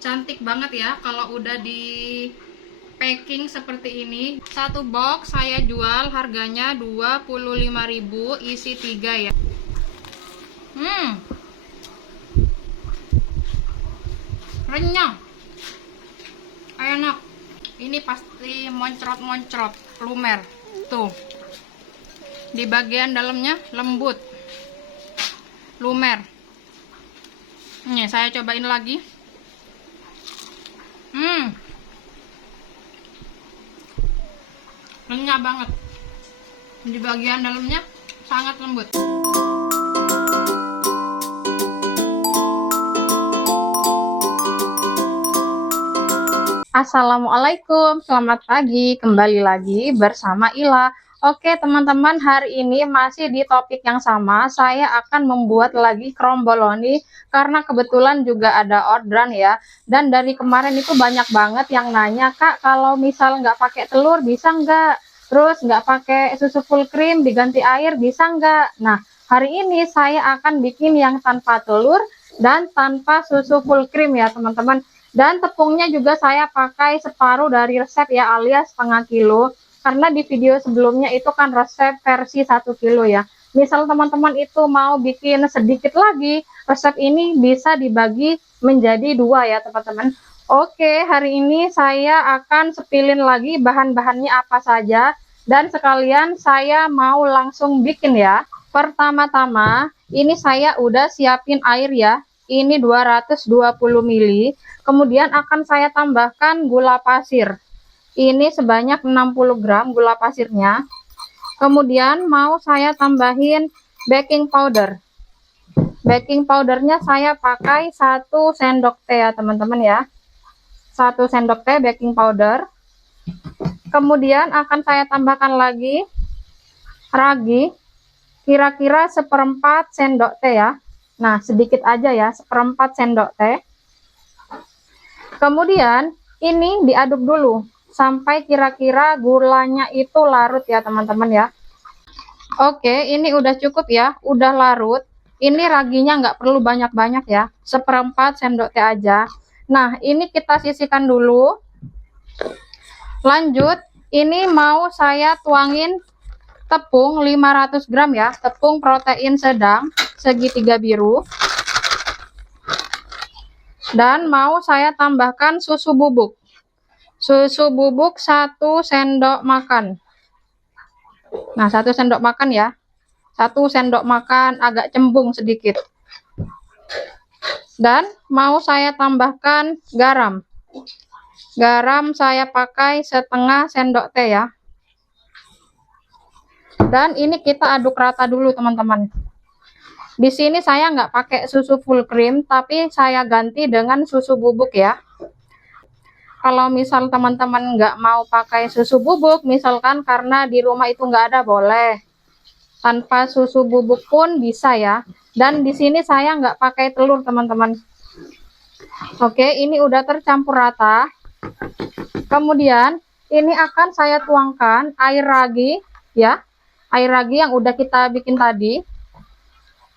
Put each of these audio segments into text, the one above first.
Cantik banget ya kalau udah di packing seperti ini. Satu box saya jual harganya 25.000, isi 3 ya. Renyah, enak. Ini pasti moncrot-moncrot, lumer. Tuh, di bagian dalamnya lembut, lumer. Nih saya cobain lagi. Renyah banget. Di bagian dalamnya sangat lembut. Assalamualaikum, selamat pagi. Kembali lagi bersama Ila. Oke teman-teman, hari ini masih di topik yang sama. Saya akan membuat lagi kromboloni karena kebetulan juga ada orderan ya. Dan dari kemarin itu banyak banget yang nanya, Kak, kalau misal nggak pakai telur bisa nggak? Terus nggak pakai susu full cream diganti air bisa nggak? Nah, hari ini saya akan bikin yang tanpa telur dan tanpa susu full cream ya teman-teman. Dan tepungnya juga saya pakai separuh dari resep ya, alias setengah kilo. Karena di video sebelumnya itu kan resep versi 1 kilo ya. Misal teman-teman itu mau bikin sedikit lagi, resep ini bisa dibagi menjadi 2 ya teman-teman. Oke, hari ini saya akan sepilin lagi bahan-bahannya apa saja. Dan sekalian saya mau langsung bikin ya. Pertama-tama, ini saya udah siapin air ya. Ini 220 ml. Kemudian akan saya tambahkan gula pasir. Ini sebanyak 60 gram gula pasirnya. Kemudian mau saya tambahin baking powder. Baking powdernya saya pakai 1 sendok teh ya teman-teman ya. 1 sendok teh baking powder. Kemudian akan saya tambahkan lagi ragi. Kira-kira 1/4 sendok teh ya. Nah, sedikit aja ya, 1/4 sendok teh. Kemudian ini diaduk dulu sampai kira-kira gulanya itu larut ya teman-teman ya. Oke, ini udah cukup ya, udah larut. Ini raginya nggak perlu banyak-banyak ya, 1/4 sendok teh aja. Nah, ini kita sisihkan dulu. Lanjut, ini mau saya tuangin tepung 500 gram ya, tepung protein sedang segitiga biru. Dan mau saya tambahkan susu bubuk. Susu bubuk 1 sendok makan. Nah, 1 sendok makan ya. 1 sendok makan, agak cembung sedikit. Dan mau saya tambahkan garam. Garam saya pakai 1/2 sendok teh ya. Dan ini kita aduk rata dulu teman-teman. Di sini saya nggak pakai susu full cream, tapi saya ganti dengan susu bubuk ya. Kalau misal teman-teman nggak mau pakai susu bubuk, misalkan karena di rumah itu nggak ada, boleh. Tanpa susu bubuk pun bisa ya. Dan di sini saya nggak pakai telur teman-teman. Oke, ini udah tercampur rata. Kemudian ini akan saya tuangkan air ragi ya. Air ragi yang udah kita bikin tadi.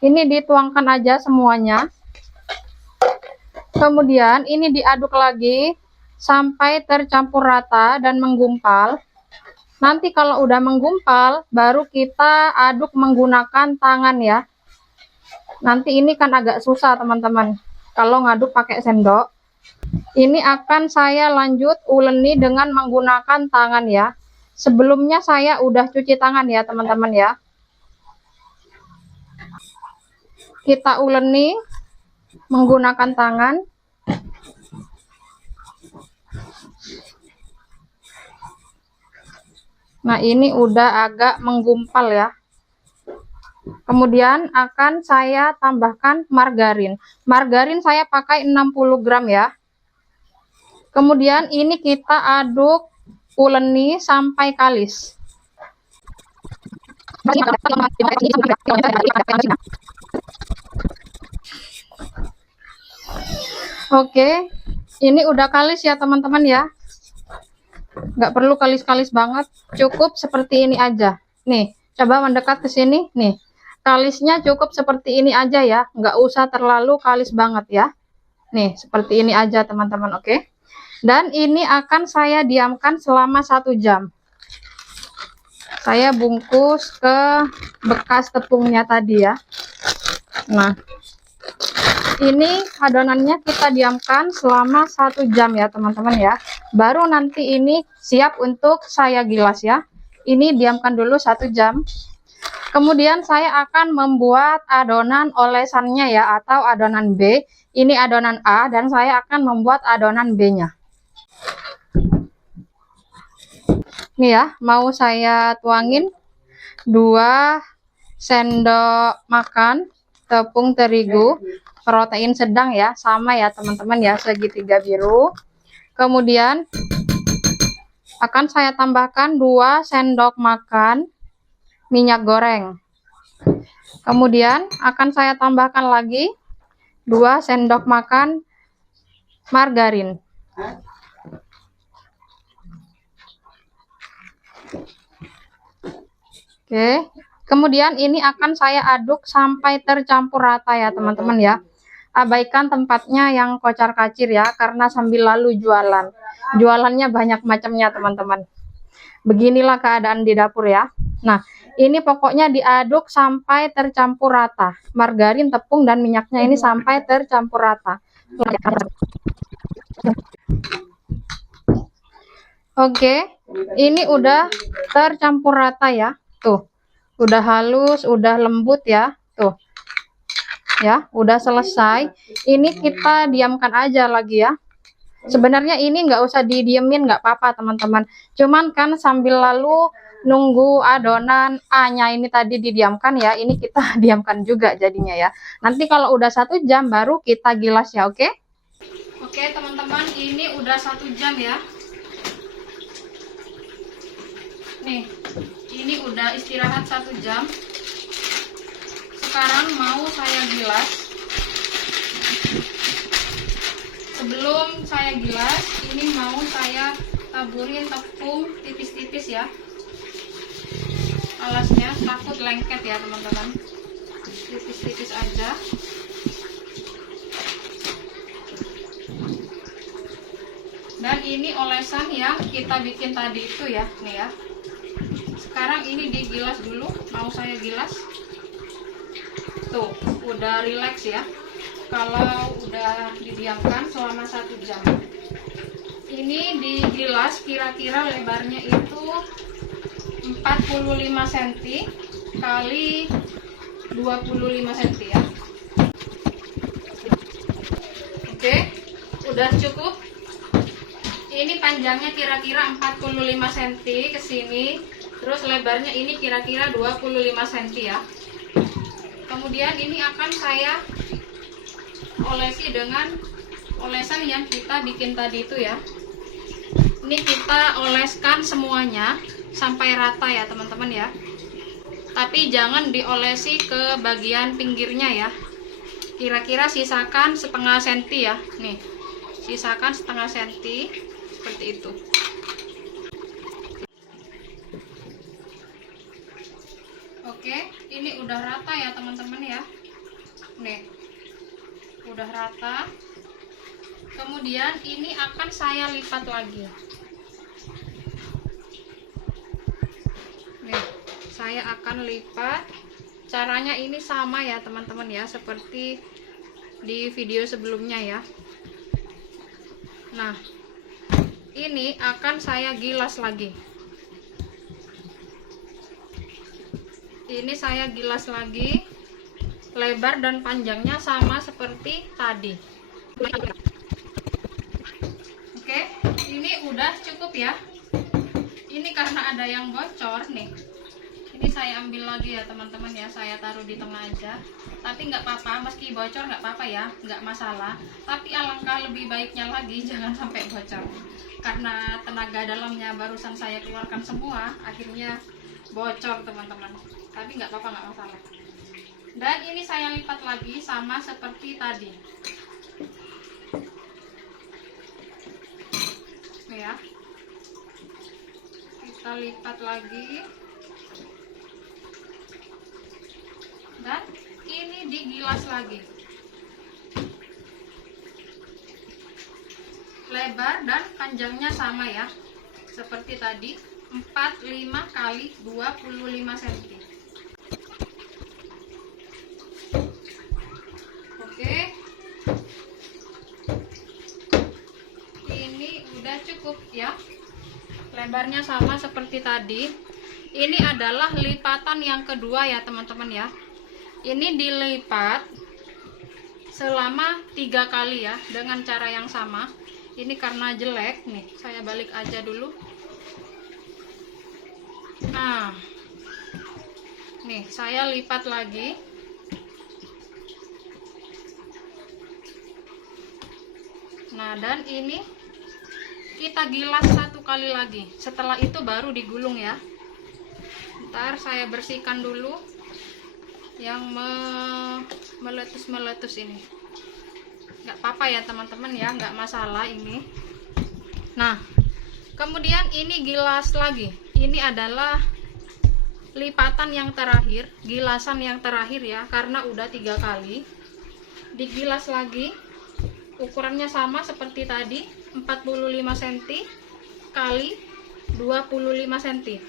Ini dituangkan aja semuanya. Kemudian ini diaduk lagi sampai tercampur rata dan menggumpal. Nanti kalau udah menggumpal, baru kita aduk menggunakan tangan ya. Nanti ini kan agak susah teman-teman kalau ngaduk pakai sendok. Ini akan saya lanjut uleni dengan menggunakan tangan ya. Sebelumnya saya udah cuci tangan ya teman-teman ya. Kita uleni menggunakan tangan. Nah, ini udah agak menggumpal ya. Kemudian akan saya tambahkan margarin. Margarin saya pakai 60 gram ya. Kemudian ini kita aduk uleni sampai kalis. Oke, ini udah kalis ya teman-teman ya. Nggak perlu kalis-kalis banget, cukup seperti ini aja. Nih, coba mendekat ke sini. Nih, kalisnya cukup seperti ini aja ya, nggak usah terlalu kalis banget ya. Nih, seperti ini aja teman-teman, oke? Dan ini akan saya diamkan selama 1 jam. Saya bungkus ke bekas tepungnya tadi ya. Nah, ini adonannya kita diamkan selama 1 jam ya teman-teman ya. Baru nanti ini siap untuk saya gilas ya. Ini diamkan dulu 1 jam. Kemudian saya akan membuat adonan olesannya ya, atau adonan B. Ini adonan A dan saya akan membuat adonan B-nya. Nih ya, mau saya tuangin 2 sendok makan tepung terigu protein sedang ya, sama ya teman-teman ya, segitiga biru. Kemudian akan saya tambahkan 2 sendok makan minyak goreng. Kemudian akan saya tambahkan lagi 2 sendok makan margarin. Oke, kemudian ini akan saya aduk sampai tercampur rata ya teman-teman ya. Abaikan tempatnya yang kocar-kacir ya, karena sambil lalu jualan. Jualannya banyak macamnya teman-teman. Beginilah keadaan di dapur ya. Nah, ini pokoknya diaduk sampai tercampur rata. Margarin, tepung, dan minyaknya ini sampai tercampur rata. Oke, ini udah tercampur rata ya. Tuh, udah halus, udah lembut ya. Tuh, ya, udah selesai. Ini kita diamkan aja lagi ya. Sebenarnya ini nggak usah didiemin, nggak apa-apa teman-teman. Cuman kan sambil lalu nunggu adonan A-nya ini tadi didiamkan ya. Ini kita diamkan juga jadinya ya. Nanti kalau udah 1 jam baru kita gilas ya, oke? Oke teman-teman, ini udah 1 jam ya. Nih, ini udah istirahat 1 jam. Sekarang mau saya gilas. Sebelum saya gilas, ini mau saya taburin tepung tipis-tipis ya. Alasnya takut lengket ya teman-teman. Tipis-tipis aja. Dan ini olesan yang kita bikin tadi itu ya, nih ya. Sekarang ini digilas dulu, mau saya gilas. Tuh, udah rileks ya. Kalau udah didiamkan selama 1 jam. Ini digilas kira-kira lebarnya itu 45 cm kali 25 cm ya. Oke, udah cukup. Ini panjangnya kira-kira 45 cm ke sini. Terus lebarnya ini kira-kira 25 cm ya. Kemudian ini akan saya olesi dengan olesan yang kita bikin tadi itu ya. Ini kita oleskan semuanya sampai rata ya teman-teman ya. Tapi jangan diolesi ke bagian pinggirnya ya. Kira-kira sisakan setengah senti ya. Nih, sisakan setengah senti seperti itu. Oke, ini udah rata ya teman-teman ya. Nih, udah rata. Kemudian ini akan saya lipat lagi. Nih, saya akan lipat. Caranya ini sama ya teman-teman ya, seperti di video sebelumnya ya. Nah, ini akan saya gilas lagi. Ini saya gilas lagi, lebar dan panjangnya sama seperti tadi. Oke, ini udah cukup ya. Ini karena ada yang bocor nih, ini saya ambil lagi ya teman-teman ya, saya taruh di tengah aja. Tapi nggak apa-apa, meski bocor nggak apa-apa ya, nggak masalah. Tapi alangkah lebih baiknya lagi jangan sampai bocor, karena tenaga dalamnya barusan saya keluarkan semua, akhirnya bocor teman-teman. Tapi nggak apa-apa, nggak masalah. Dan ini saya lipat lagi sama seperti tadi. Nih ya, kita lipat lagi. Dan ini digilas lagi. lebar dan panjangnya sama ya, seperti tadi, 45 kali 25 cm. Oke, ini udah cukup ya, lebarnya sama seperti tadi. Ini adalah lipatan yang kedua ya teman-teman ya. Ini dilipat selama 3 kali ya, dengan cara yang sama. Ini karena jelek nih, saya balik aja dulu. Nah, nih saya lipat lagi. Nah, dan ini kita gilas 1 kali lagi. Setelah itu baru digulung ya. Ntar saya bersihkan dulu yang meletus-meletus ini. Nggak apa-apa ya teman-teman ya, nggak masalah ini. Nah, kemudian ini gilas lagi. Ini adalah lipatan yang terakhir, gilasan yang terakhir ya, karena udah 3 kali. Digilas lagi, ukurannya sama seperti tadi, 45 cm kali 25 cm.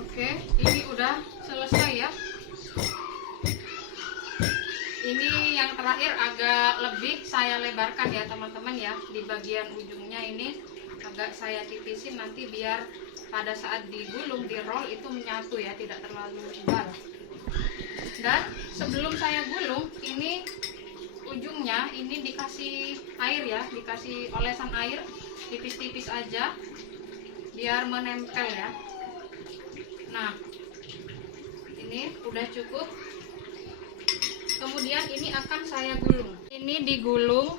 Oke, ini udah selesai ya. Ini yang terakhir agak lebih saya lebarkan ya teman-teman ya. Di bagian ujungnya ini agak saya tipisin nanti biar pada saat digulung, di roll itu menyatu ya, tidak terlalu tebal. Dan sebelum saya gulung, ini ujungnya ini dikasih air ya, dikasih olesan air tipis-tipis aja biar menempel ya. Nah, ini udah cukup. Kemudian ini akan saya gulung. Ini digulung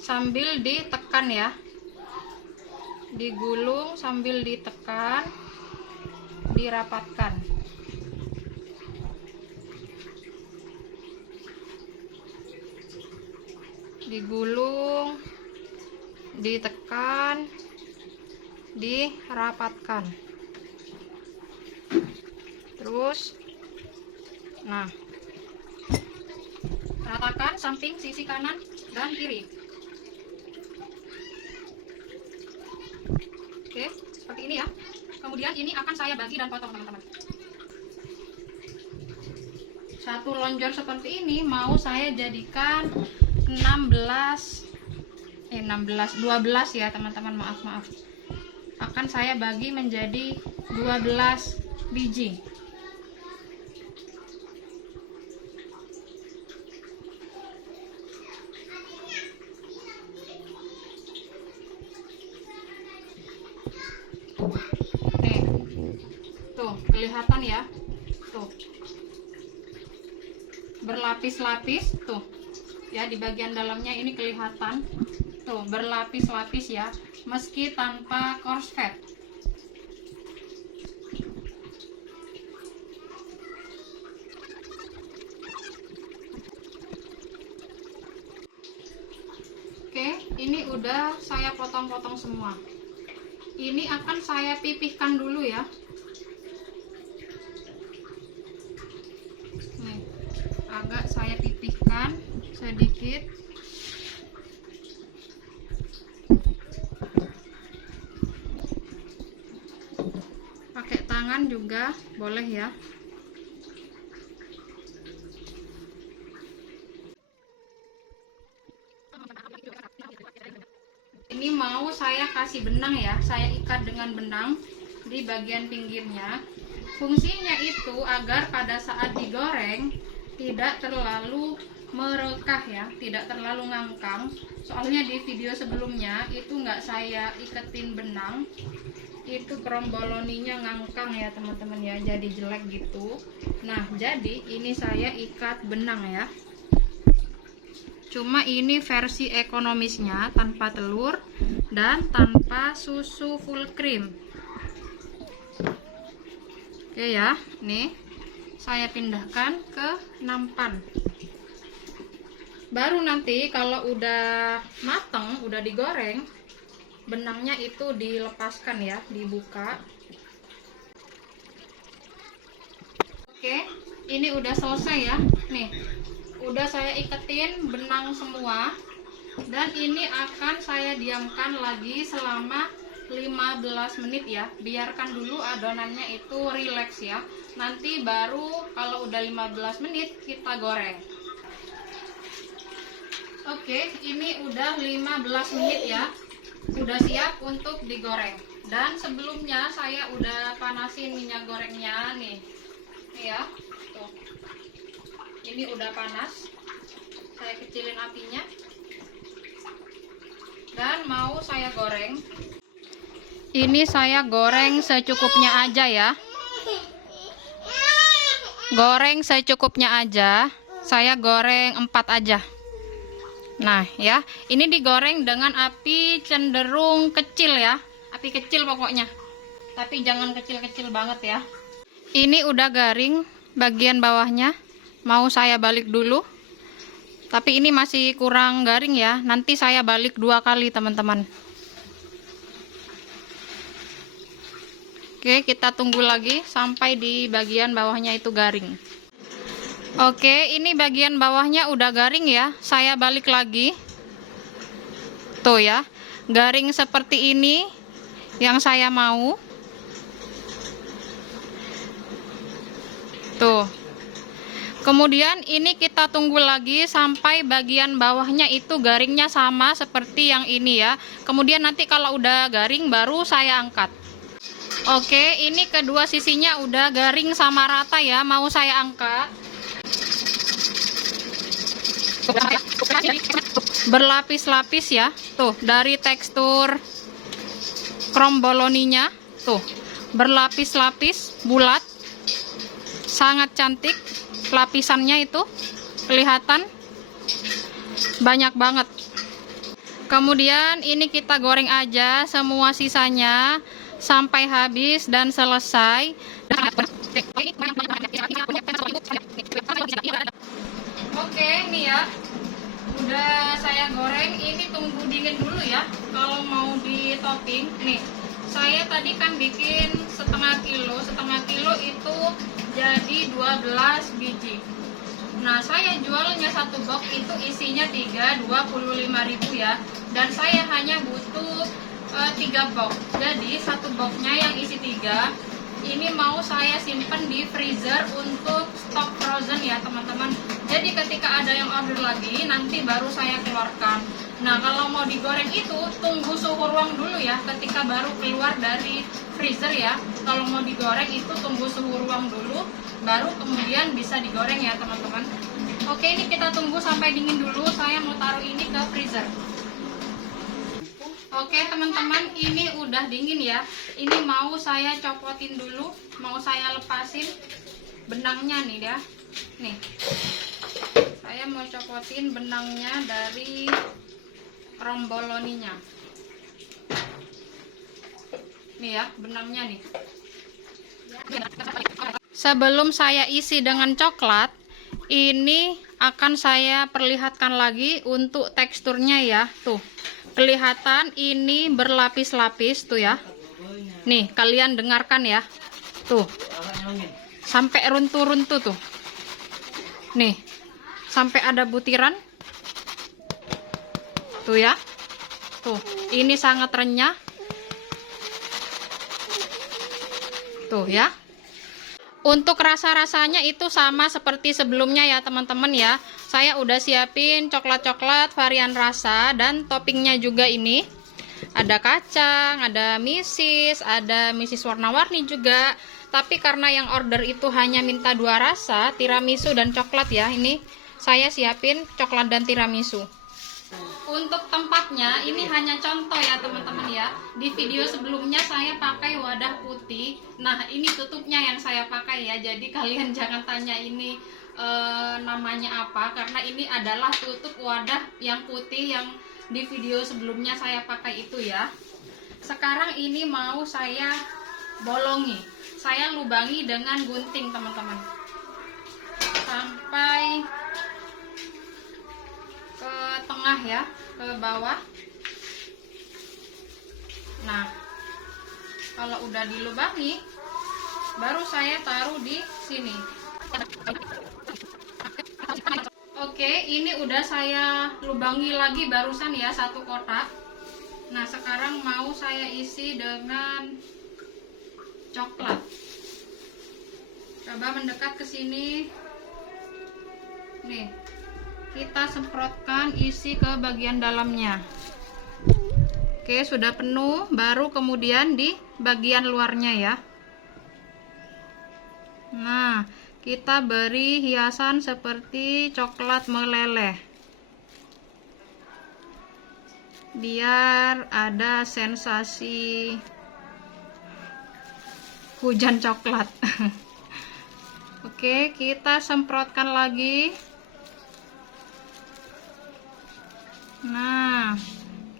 sambil ditekan ya. Digulung sambil ditekan, dirapatkan. Digulung, ditekan, dirapatkan. Terus, nah, ratakan samping sisi kanan dan kiri. Oke, seperti ini ya. Kemudian ini akan saya bagi dan potong teman-teman. Satu lonjor seperti ini mau saya jadikan 12 ya teman-teman, maaf. Akan saya bagi menjadi 12 biji. Nih, tuh kelihatan ya, tuh berlapis-lapis tuh ya, di bagian dalamnya ini kelihatan tuh berlapis-lapis ya, meski tanpa korslet. Oke, ini udah saya potong-potong semua. Ini akan saya pipihkan dulu ya. Nih, agak saya pipihkan sedikit. Pakai tangan juga boleh ya. Ini mau saya kasih benang ya, saya ikat dengan benang di bagian pinggirnya. Fungsinya itu agar pada saat digoreng tidak terlalu merekah ya, tidak terlalu ngangkang. Soalnya di video sebelumnya itu nggak saya iketin benang, itu kromboloninya ngangkang ya teman-teman ya, jadi jelek gitu. Nah, jadi ini saya ikat benang ya. Cuma ini versi ekonomisnya, tanpa telur dan tanpa susu full cream. Oke ya, nih saya pindahkan ke nampan. Baru nanti kalau udah mateng, udah digoreng, benangnya itu dilepaskan ya, dibuka. Oke, ini udah selesai ya. Nih, udah saya iketin benang semua, dan ini akan saya diamkan lagi selama 15 menit ya. Biarkan dulu adonannya itu rileks ya. Nanti baru kalau udah 15 menit kita goreng. Oke, ini udah 15 menit ya. Udah siap untuk digoreng. Dan sebelumnya saya udah panasin minyak gorengnya nih. Nih ya. Tuh. Ini udah panas. Saya kecilin apinya. Dan mau saya goreng. Ini saya goreng secukupnya aja ya. Goreng secukupnya aja. Saya goreng 4 aja. Nah ya, ini digoreng dengan api cenderung kecil ya. Api kecil pokoknya. Tapi jangan kecil-kecil banget ya. Ini udah garing bagian bawahnya. Mau saya balik dulu. Tapi ini masih kurang garing ya. Nanti saya balik 2 kali teman-teman. Oke, kita tunggu lagi sampai di bagian bawahnya itu garing. Oke, ini bagian bawahnya udah garing ya. Saya balik lagi. Tuh ya, garing seperti ini yang saya mau. Tuh. Kemudian ini kita tunggu lagi sampai bagian bawahnya itu garingnya sama seperti yang ini ya. Kemudian nanti kalau udah garing baru saya angkat. Oke, ini kedua sisinya udah garing sama rata ya. Mau saya angkat. Berlapis-lapis ya. Tuh, dari tekstur kromboloninya. Tuh, berlapis-lapis, bulat. Sangat cantik. Lapisannya itu kelihatan banyak banget. Kemudian ini kita goreng aja semua sisanya sampai habis dan selesai. Oke, nih ya. Udah saya goreng, ini tunggu dingin dulu ya. Kalau mau di topping, nih. Saya tadi kan bikin setengah kilo itu jadi 12 biji. Nah, saya jualnya satu box itu isinya 25.000 ya. Dan saya hanya butuh 3 box. Jadi satu boxnya yang isi 3 ini mau saya simpen di freezer untuk stok frozen ya teman-teman. Jadi ketika ada yang order lagi nanti baru saya keluarkan. Nah, kalau mau digoreng itu tunggu suhu ruang dulu ya ketika baru keluar dari freezer ya. Kalau mau digoreng itu tunggu suhu ruang dulu baru kemudian bisa digoreng ya teman-teman. Oke, ini kita tunggu sampai dingin dulu. Saya mau taruh ini ke freezer. Oke teman-teman, ini udah dingin ya. Ini mau saya copotin dulu, mau saya lepasin benangnya nih ya. Nih, saya mau copotin benangnya dari kromboloninya. Nih ya, benangnya nih. Sebelum saya isi dengan coklat, ini akan saya perlihatkan lagi untuk teksturnya ya. Tuh. Kelihatan ini berlapis-lapis tuh ya. Nih, kalian dengarkan ya. Tuh. Sampai runtuh-runtuh tuh. Nih. Sampai ada butiran. Tuh ya. Tuh, ini sangat renyah. Tuh ya. Untuk rasa-rasanya itu sama seperti sebelumnya ya teman-teman ya. Saya udah siapin coklat-coklat varian rasa dan toppingnya juga ini. Ada kacang, ada misis warna-warni juga. Tapi karena yang order itu hanya minta 2 rasa, tiramisu dan coklat ya. Ini saya siapin coklat dan tiramisu. Untuk tempatnya ini hanya contoh ya teman-teman ya. Di video sebelumnya saya pakai wadah putih. Nah, ini tutupnya yang saya pakai ya. Jadi kalian jangan tanya ini namanya apa, karena ini adalah tutup wadah yang putih yang di video sebelumnya saya pakai itu ya. Sekarang ini mau saya bolongi. Saya lubangi dengan gunting teman-teman. Sampai ke tengah ya, ke bawah. Nah, kalau udah dilubangi baru saya taruh di sini. Oke, ini udah saya lubangi lagi barusan ya, 1 kotak. Nah, sekarang mau saya isi dengan coklat. Coba mendekat ke sini. Nih, kita semprotkan isi ke bagian dalamnya. Oke, sudah penuh, baru kemudian di bagian luarnya ya. Nah, kita beri hiasan seperti coklat meleleh, biar ada sensasi hujan coklat. Oke, kita semprotkan lagi. Nah,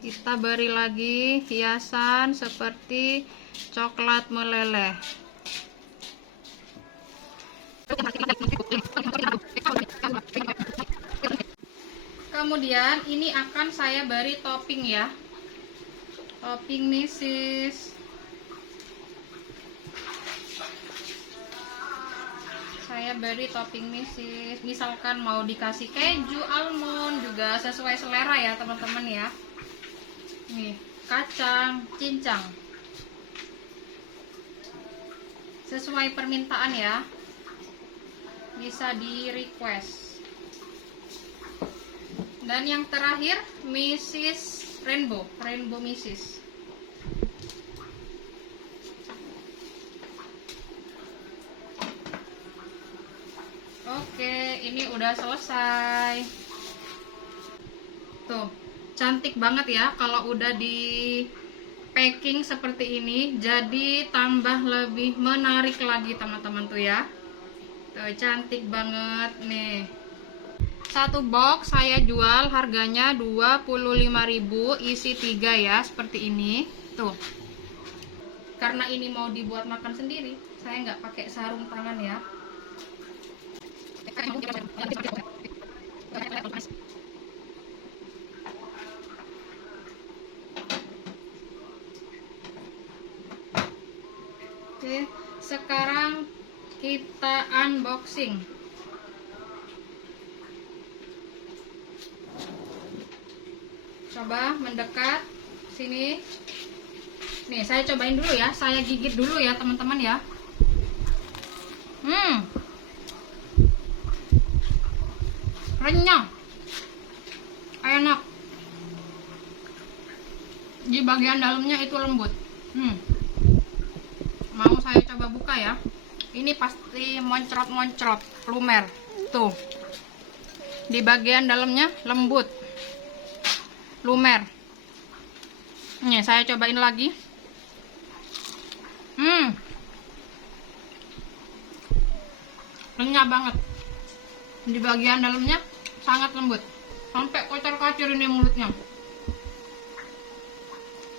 kita beri lagi hiasan seperti coklat meleleh. Kemudian ini akan saya beri topping ya, topping misis. Saya beri topping misis, misalkan mau dikasih keju, almond, juga sesuai selera ya teman-teman ya. Nih, kacang cincang, sesuai permintaan ya, bisa di request. Dan yang terakhir misis rainbow misis. Oke, ini udah selesai. Tuh, cantik banget ya kalau udah di packing seperti ini, jadi tambah lebih menarik lagi teman-teman tuh ya. Tuh, cantik banget nih. 1 box saya jual harganya 25.000, isi 3 ya, seperti ini. Tuh. Karena ini mau dibuat makan sendiri, saya nggak pakai sarung tangan ya. Oke, sekarang kita unboxing. Coba mendekat sini. Nih, saya cobain dulu ya, saya gigit dulu ya teman-teman ya. Renyah, enak. Di bagian dalamnya itu lembut. Mau saya coba buka ya. Ini pasti moncrot-moncrot, lumer. Tuh, di bagian dalamnya lembut, lumer. Nih, saya cobain lagi. Renyah banget. Di bagian dalamnya sangat lembut, sampai kocar-kacir ini mulutnya.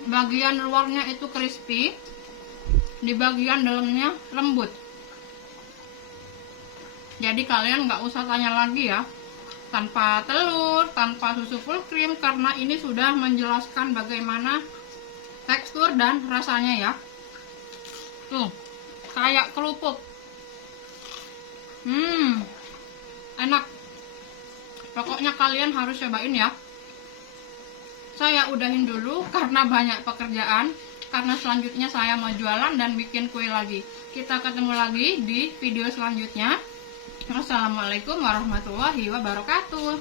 Bagian luarnya itu crispy, di bagian dalamnya lembut. Jadi kalian nggak usah tanya lagi ya, tanpa telur, tanpa susu full cream, karena ini sudah menjelaskan bagaimana tekstur dan rasanya ya. Tuh, kayak kerupuk. Enak. Pokoknya kalian harus cobain ya. Saya udahin dulu karena banyak pekerjaan, karena selanjutnya saya mau jualan dan bikin kue lagi. Kita ketemu lagi di video selanjutnya. Wassalamualaikum warahmatullahi wabarakatuh.